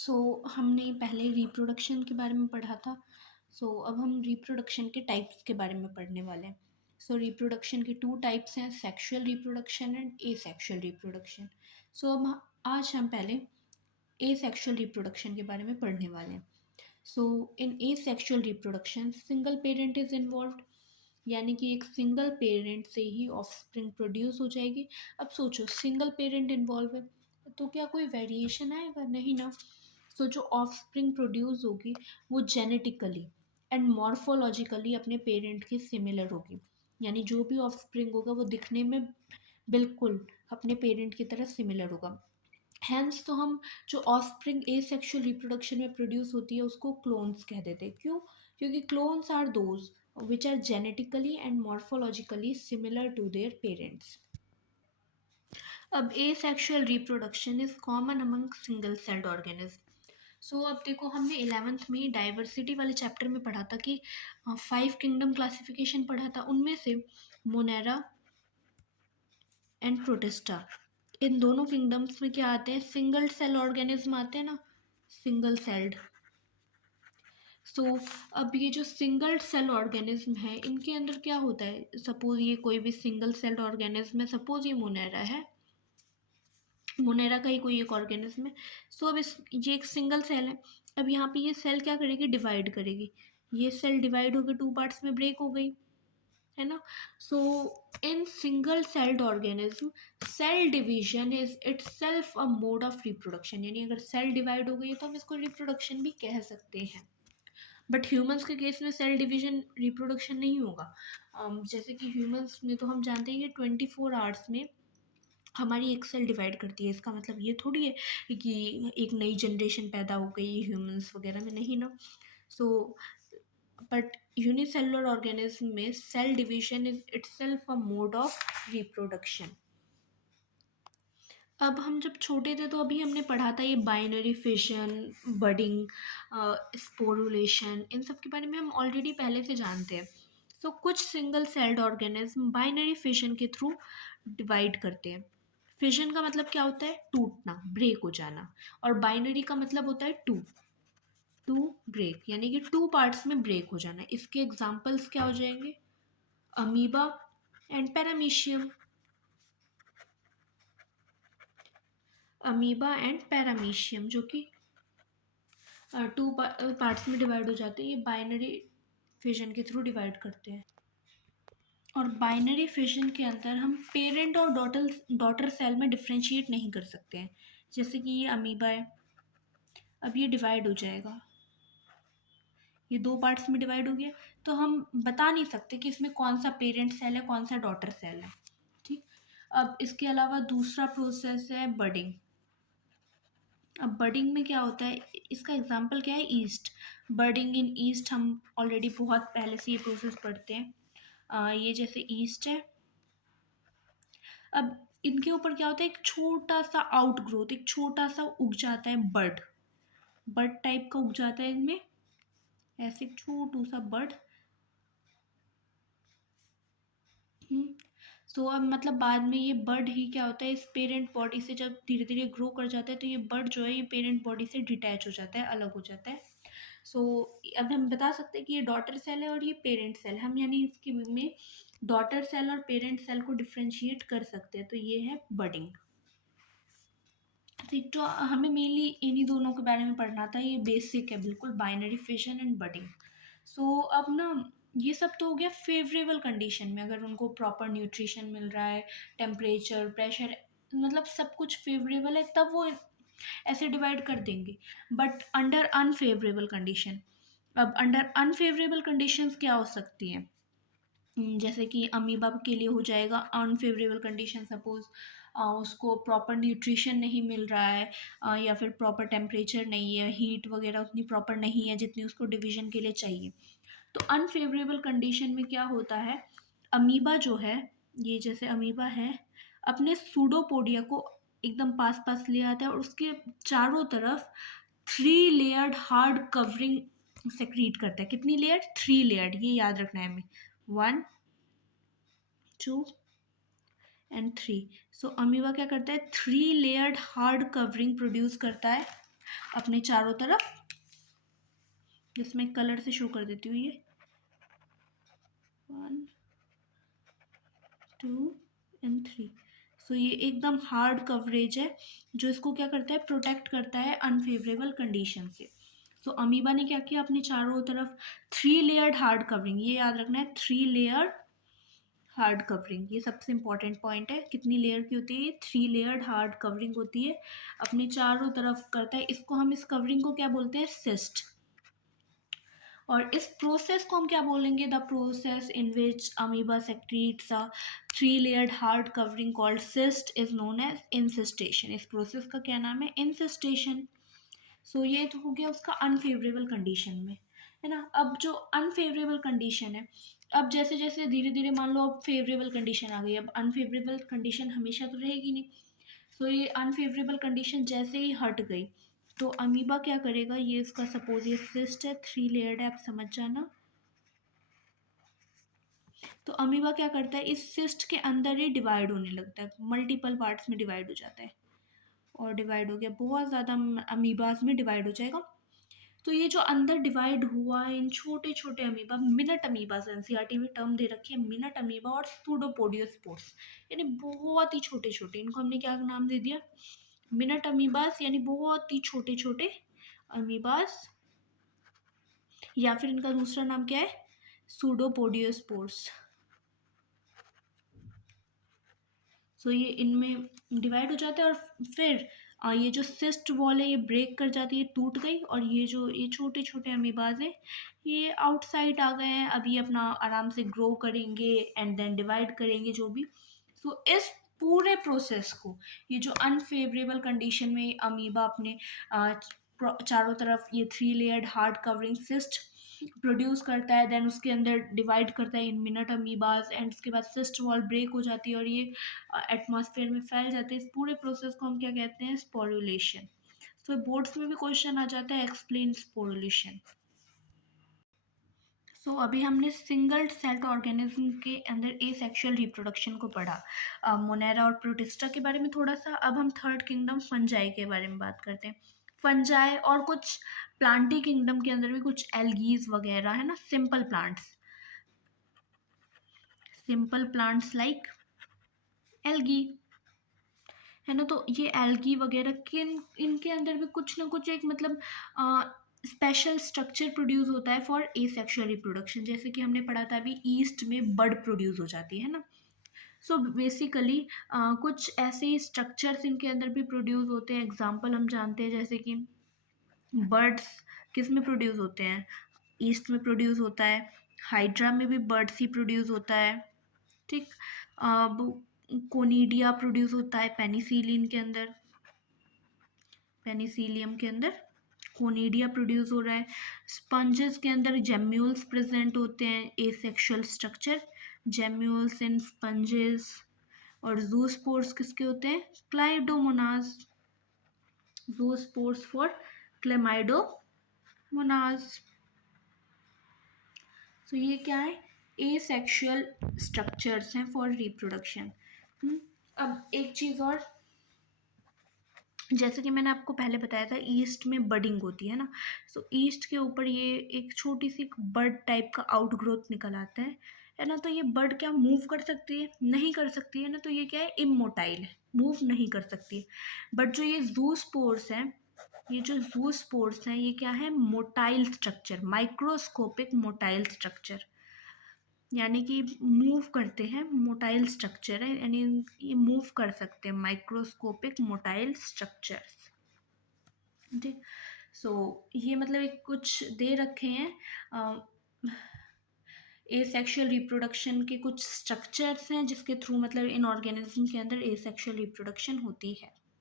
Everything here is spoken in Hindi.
हमने पहले रिप्रोडक्शन के बारे में पढ़ा था। अब हम रिप्रोडक्शन के टाइप्स के बारे में पढ़ने वाले हैं। रिप्रोडक्शन के 2 टाइप्स हैं, sexual reproduction and asexual reproduction. आज हम पहले एसेक्सुअल रिप्रोडक्शन के बारे में पढ़ने वाले हैं। In asexual reproduction single parent is involved, यानी कि एक सिंगल पेरेंट से ही ऑफस्प्रिंग प्रोड्यूस हो जाएगी। अब सोचो, सिंगल पेरेंट इन्वॉल्व है तो क्या कोई वेरिएशन आएगा? नहीं ना। जो ऑफस्प्रिंग प्रोड्यूस होगी वो जेनेटिकली एंड मॉर्फोलॉजिकली अपने पेरेंट के सिमिलर होगी, यानी जो भी ऑफस्प्रिंग होगा वो दिखने में बिल्कुल अपने पेरेंट की तरह सिमिलर होगा। हैंस तो हम जो ऑफस्प्रिंग एसेक्सुअल रिप्रोडक्शन में प्रोड्यूस होती है उसको क्लोन्स कह देते हैं। क्यों? क्योंकि clones are those which are genetically and morphologically similar to their parents. अब asexual reproduction is common among single celled organism. अब देखो, हमने 11th में डाइवर्सिटी वाले चैप्टर में पढ़ा था कि 5 किंगडम क्लासिफिकेशन पढ़ा था, उनमें से मोनेरा एंड प्रोटिस्टा, इन दोनों किंगडम्स में क्या आते हैं? सिंगल सेल ऑर्गेनिज्म आते हैं ना, सिंगल सेल्ड। अब ये जो सिंगल सेल ऑर्गेनिज्म है इनके अंदर क्या होता है? सपोज ये कोई भी सिंगल सेल ऑर्गेनिज्म है, सपोज ये मोनेरा है, मोनेरा का ही कोई एक ऑर्गेनिज्म है। अब ये एक सिंगल सेल है। अब यहाँ पे ये सेल क्या करेगी? डिवाइड करेगी। ये सेल डिवाइड होकर 2 पार्ट्स में ब्रेक हो गई, है ना। In single celled organism cell division is itself a mode of reproduction, यानी अगर सेल डिवाइड हो गई तो हम इसको रिप्रोडक्शन भी कह सकते हैं। बट ह्यूमंस के केस में सेल डिवीजन रिप्रोडक्शन नहीं होगा। जैसे कि ह्यूमंस में तो हम जानते हैं कि 24 आवर्स में हमारी एक सेल डिवाइड करती है। इसका मतलब ये थोड़ी है कि एक नई जनरेशन पैदा हो गई ह्यूमंस वगैरह में, नहीं ना। बट यूनिसेलुलर ऑर्गेनिज्म में cell division is itself a mode of reproduction. अब हम जब छोटे थे तो अभी हमने पढ़ा था ये बाइनरी फिशन, बडिंग, स्पोरुलेशन, इन सब के बारे में हम ऑलरेडी पहले से जानते हैं। कुछ single celled organism binary fission के थ्रू डिवाइड करते हैं। फिशन का मतलब क्या होता है? टूटना, ब्रेक हो जाना। और बाइनरी का मतलब होता है टू ब्रेक, यानी कि 2 पार्ट्स में ब्रेक हो जाना। इसके एग्जाम्पल्स क्या हो जाएंगे? Amoeba and paramecium. Amoeba and paramecium जो कि 2 पार्ट्स में डिवाइड हो जाते हैं, ये बाइनरी फिशन के थ्रू डिवाइड करते हैं। और बाइनरी फिशन के अंदर हम पेरेंट और डॉटर सेल में डिफ्रेंशिएट नहीं कर सकते हैं। जैसे कि ये अमीबा है, अब ये डिवाइड हो जाएगा, ये 2 पार्ट्स में डिवाइड हो गया, तो हम बता नहीं सकते कि इसमें कौन सा पेरेंट सेल है, कौन सा डॉटर सेल है। ठीक। अब इसके अलावा दूसरा प्रोसेस है बडिंग। अब बडिंग में क्या होता है? इसका एग्जांपल क्या है? ईस्ट। बडिंग इन ईस्ट हम ऑलरेडी बहुत पहले से ये प्रोसेस पढ़ते हैं। ये जैसे ईस्ट है, अब इनके ऊपर क्या होता है? एक छोटा सा आउटग्रोथ, एक छोटा सा उग जाता है बड, बड टाइप का उग जाता है इनमें, ऐसे एक छोटू सा बड। अब मतलब बाद में ये बर्ड ही क्या होता है? इस पेरेंट बॉडी से जब धीरे धीरे ग्रो कर जाता है तो ये बर्ड जो है ये पेरेंट बॉडी से डिटैच हो जाता है, अलग हो जाता है। अब हम बता सकते हैं कि ये डॉटर सेल है और ये पेरेंट सेल। हम यानी इसके में डॉटर सेल और पेरेंट सेल को डिफ्रेंशिएट कर सकते हैं। तो ये है बडिंग। ठीक, तो हमें मेनली इन्हीं दोनों के बारे में पढ़ना था, ये बेसिक है बिल्कुल, बाइनरी फिशन एंड बडिंग। अब ना ये सब तो हो गया फेवरेबल कंडीशन में, अगर उनको प्रॉपर न्यूट्रिशन मिल रहा है, टेम्परेचर, प्रेशर, मतलब सब कुछ फेवरेबल है, तब वो ऐसे डिवाइड कर देंगे। बट अंडर अनफेवरेबल कंडीशन, अब अंडर अनफेवरेबल कंडीशंस क्या हो सकती हैं? जैसे कि अमीबा के लिए हो जाएगा अनफेवरेबल कंडीशन, सपोज उसको प्रॉपर न्यूट्रिशन नहीं मिल रहा है, या फिर प्रॉपर टेम्परेचर नहीं है, हीट वगैरह उतनी प्रॉपर नहीं है जितनी उसको डिवीजन के लिए चाहिए। तो अनफेवरेबल कंडीशन में क्या होता है? अमीबा जो है, ये जैसे अमीबा है, अपने सूडोपोडिया को एकदम पास पास ले आता है और उसके चारों तरफ 3 लेयर्ड हार्ड कवरिंग सेक्रीट करता है। कितनी लेयर? 3 लेयर्ड, ये याद रखना है हमें। 1 2 एंड 3। अमीबा क्या करता है? 3 लेयर्ड हार्ड कवरिंग प्रोड्यूस करता है अपने चारों तरफ, जिसमें कलर से शो कर देती हूँ ये 1 2 एंड 3। सो ये एकदम हार्ड कवरेज है जो इसको क्या करता है, प्रोटेक्ट करता है अनफेवरेबल कंडीशन से। सो अमीबा ने क्या किया, अपने चारों तरफ 3 लेयर्ड हार्ड कवरिंग, ये याद रखना है 3 लेयर हार्ड कवरिंग, ये सबसे इंपॉर्टेंट पॉइंट है। कितनी लेयर की होती है, 3 लेयर्ड हार्ड कवरिंग होती है, अपने चारों तरफ करता है। इसको हम, इस कवरिंग को क्या बोलते हैं, सिस्ट। और इस प्रोसेस को हम क्या बोलेंगे, the process in which amoeba secretes a 3 layered hard covering called cyst is known as encystation. इस प्रोसेस का क्या नाम है, इंसिस्टेशन। सो ये तो हो गया उसका अनफेवरेबल कंडीशन में, है ना। अब जो अनफेवरेबल कंडीशन है, अब जैसे जैसे धीरे धीरे मान लो अब फेवरेबल कंडीशन आ गई, अब अनफेवरेबल कंडीशन हमेशा तो रहेगी नहीं। सो ये अनफेवरेबल कंडीशन जैसे ही हट गई तो अमीबा क्या करेगा, ये इसका सपोज ये सिस्ट है, 3 लेयर्ड है, आप समझ जाना। तो अमीबा क्या करता है, इस सिस्ट के अंदर ही डिवाइड होने लगता है, मल्टीपल पार्ट्स में डिवाइड हो जाता है। और डिवाइड हो गया, बहुत ज़्यादा अमीबाज में डिवाइड हो जाएगा। तो ये जो अंदर डिवाइड हुआ है, इन छोटे छोटे अमीबा, मिनट अमीबास, एनसीईआरटी में टर्म दे रखी है मिनट अमीबा और सूडोपोडियोस्पोर्स, यानी बहुत ही छोटे छोटे, इनको हमने क्या नाम दे दिया, मिनट अमीबास, यानी बहुत ही छोटे छोटे अमीबास, या फिर इनका दूसरा नाम क्या है, सूडोपोडियोस्पोर्स। सो ये इनमें डिवाइड हो जाता है और फिर ये जो सिस्ट वॉल है ये ब्रेक कर जाती है, टूट गई, और ये जो ये छोटे छोटे अमीबाज हैं ये आउटसाइड आ गए हैं, अभी अपना आराम से ग्रो करेंगे एंड देन डिवाइड करेंगे जो भी। सो इस पूरे प्रोसेस को, ये जो अनफेवरेबल कंडीशन में अमीबा अपने चारों तरफ ये 3 layered hard covering cyst produce करता है, देन उसके अंदर डिवाइड करता है इन मिनट अमीबाज, एंड उसके बाद सिस्ट वॉल ब्रेक हो जाती है और ये एटमॉस्फेयर में फैल जाते हैं। इस पूरे प्रोसेस को हम क्या कहते हैं, स्पोरुलेशन। तो बोर्ड्स में भी क्वेश्चन आ जाता है, एक्सप्लेन स्पोरुलेशन। सो अभी हमने सिंगल सेल्ड ऑर्गेनिज्म के अंदर एसेक्सुअल रिप्रोडक्शन को पढ़ा, मोनेरा और प्रोटिस्टा के बारे में थोड़ा सा। अब हम थर्ड किंगडम फंजाई के बारे में बात करते हैं। फंजाई और कुछ प्लांटी किंगडम के अंदर भी कुछ एल्गीज वगैरह है ना, simple plants, simple plants like algae, है ना। तो ये एल्गी वगैरह के इनके अंदर भी कुछ ना कुछ एक मतलब स्पेशल स्ट्रक्चर प्रोड्यूस होता है फॉर एसेक्सुअल रिप्रोडक्शन। जैसे कि हमने पढ़ा था अभी, ईस्ट में बड प्रोड्यूस हो जाती है ना। सो बेसिकली कुछ ऐसे स्ट्रक्चर्स इनके अंदर भी प्रोड्यूस होते हैं। एग्जांपल हम जानते हैं, जैसे कि बर्ड्स किस में प्रोड्यूस होते हैं, ईस्ट में प्रोड्यूस होता है, हाइड्रा में भी बर्ड्स ही प्रोड्यूस होता है, ठीक। अब कोनिडिया प्रोड्यूस होता है पेनिसिलिन के अंदर, पेनिसिलियम के अंदर कोनिडिया प्रोड्यूस हो रहा है। स्पंजेस के अंदर जेम्यूल्स प्रेजेंट होते हैं, एसेक्सुअल स्ट्रक्चर, जेम्यूल्स इन स्पंजेस। और जूस्पोर्स किसके होते हैं, क्लाइडोमोनाज, जूस्पोर्स फॉर क्लेमाइडोमोनाज। तो ये क्या है, एसेक्सुअल स्ट्रक्चर्स हैं फॉर रिप्रोडक्शन। अब एक चीज़ और, जैसे कि मैंने आपको पहले बताया था ईस्ट में बडिंग होती है ना। सो ईस्ट के ऊपर ये एक छोटी सी बर्ड टाइप का आउटग्रोथ निकल आता है ना। तो ये बर्ड क्या मूव कर सकती है, नहीं कर सकती है ना। तो ये क्या है, इमोटाइल है, मूव नहीं कर सकती है। बट जो ये जूस्पोर्स हैं, ये जो जूस्पोर्स हैं ये क्या है, motile structure, microscopic motile structure, यानी कि मूव करते हैं, मोटाइल स्ट्रक्चर है, यानी ये मूव कर सकते हैं, माइक्रोस्कोपिक मोटाइल स्ट्रक्चर्स, ठीक। सो ये मतलब एक कुछ दे रखे हैं, एसेक्सुअल रिप्रोडक्शन के कुछ स्ट्रक्चर्स हैं जिसके थ्रू मतलब इन ऑर्गेनिज्म के अंदर एसेक्सुअल रिप्रोडक्शन होती है।